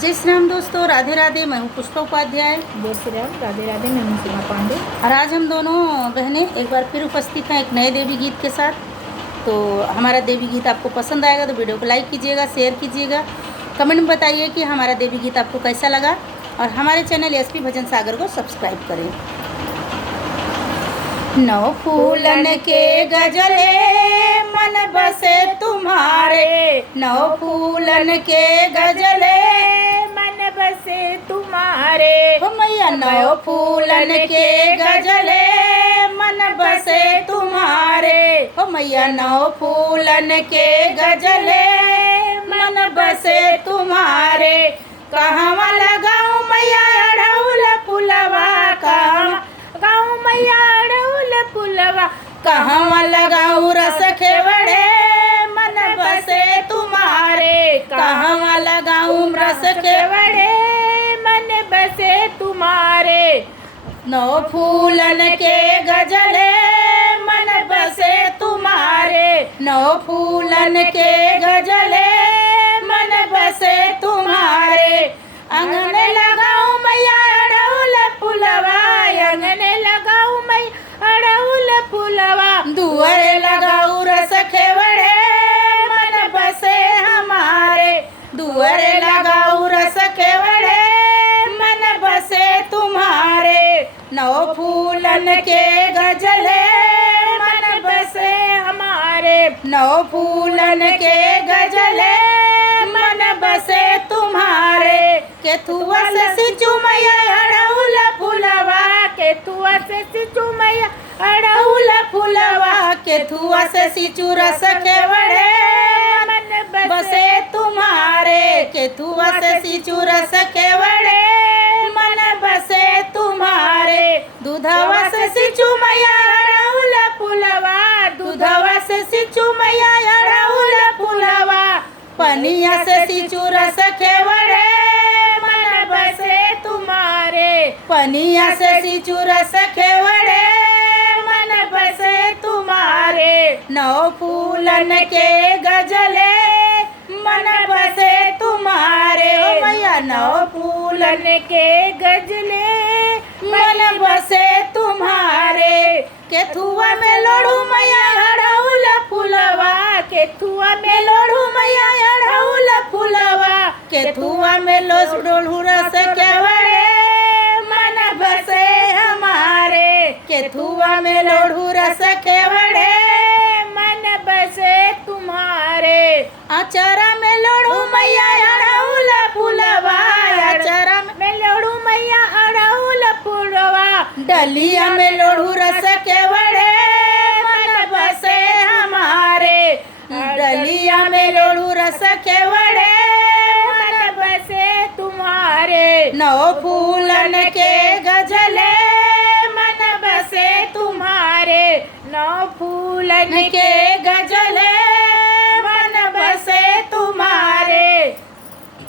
जय श्री राम दोस्तों, राधे राधे। मैं हूँ पुष्पा उपाध्याय। जय श्री राम, राधे राधे। मैं हूँ सीमा पांडे। और आज हम दोनों बहनें एक बार फिर उपस्थित हैं एक नए देवी गीत के साथ। तो हमारा देवी गीत आपको पसंद आएगा तो वीडियो को लाइक कीजिएगा, शेयर कीजिएगा, कमेंट में बताइए कि हमारा देवी गीत आपको कैसा लगा। और हमारे चैनल एसपी भजन सागर को सब्सक्राइब करें। नौ फूलन के गजले मन बसे तुम्हारे, नौ फूलन के गजले मन बसे तुम्हारे। हो मैया नौ फूलन के गजले मन बसे तुम्हारे। हो मैया नौ फूलन के गजले मन बसे तुम्हारे। कहवा लगाऊं मैया अड़हुल फुलवा, कहवा गाँव मैया अड़हुल फुलवा, कहवा लगाऊं रस खेवड़े मन बसे तुम्हारे। कहवा लगाऊं रस खेवड़े मन बसे तुम्हारे। नौ फूलन के गजले मन बसे तुम्हारे। नौ फूलन के गजले मन बसे तुम्हारे। अंगन लगाऊं मैया अड़हुल फुलवा, अंगन लगाऊं मैं अड़हुल फुलवा, दुआरे लगाऊं रस खेवड़े मन बसे हमारे। दुआरे लगाऊं रस खेवड़े मन बसे तुम्हारे। नौ फूलन के गजले मन बसे हमारे। नौ फूलन के गजले मन बसे तुम्हारे। केथुआ से सिंचू मैया अड़हुल फुलवा, केथुआ से सिंचू मैया अड़हुल फुलवा। केथुआ से सिंचू रस खेवड़े मन बसे तुम्हारे। केथुआ से सिंचू रस खेवड़े मन बसे तुम्हारे। दूधवा से सिंचू मैया अड़हुल फुलवा, दूधवा से सिंचू मैया अड़हुल फुलवा। पनिया से सिंचू रस खेवड़े मन बसे तुम्हारे। पनिया से सिंचू रस खेवड़े मन बसे तुम्हारे। नौ फूलन के गजले मन बसे तुम्हारे। ओ मैया नौ फूलन के गजले मन बसे तुम्हारे। केथुआ में लोढ़ू मैया अड़हुल फुलवा, केथुआ में लोढ़ू मैया अड़हुल फुलवा। केथुआ में लोढ़ू रस खेवड़े मन बसे हमारे। केथुआ में लोढ़ू रस खेवड़े मन बसे तुम्हारे। आचारा में लोढ़ू मैया अड़हुल फुलवा, आचारा में लोढ़ू मैया अड़हुल फुलवा। डलिया में लोढ़ू रस खेवड़े मन बसे हमारे। डलिया में लोढ़ू रस खेवड़े मन बसे तुम्हारे। नौ फूलन के गजले मन बसे तुम्हारे। नौ फूलन के गजले मन बसे तुम्हारे।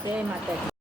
जय माता दी।